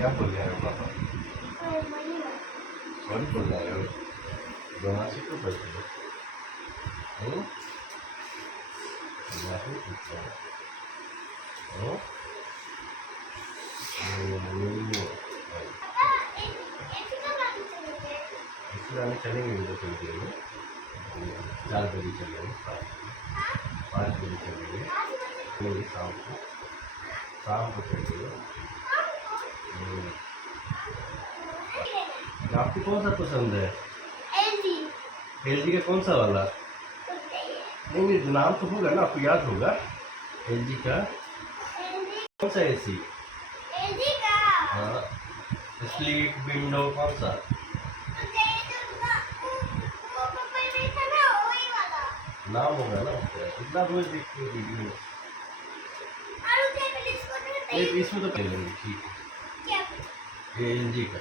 क्या बोल रहे हो पापा? सॉरी बोल रहे हो? बदमाशी क्यों करते हो? हम्म? बदमाशी क्यों करते हो? हम्म? इसलिए हमें चलेंगे इधर थोड़ी देर में। 4 बजे चलेंगे, 5 बजे चलेंगे, चलेंगे शाम को चलेंगे। आपको कौन सा पसंद है? एलजी का कौन सा वाला? नहीं नहीं, नाम तो होगा ना, आपको याद होगा एलजी का। कौन सा एसी? हाँ, स्लीप विंडो कौन सा? नाम होगा ना उसका। कितना रोज देखते हो वीडियो? इसमें तो पहले ठीक है, एलजी का।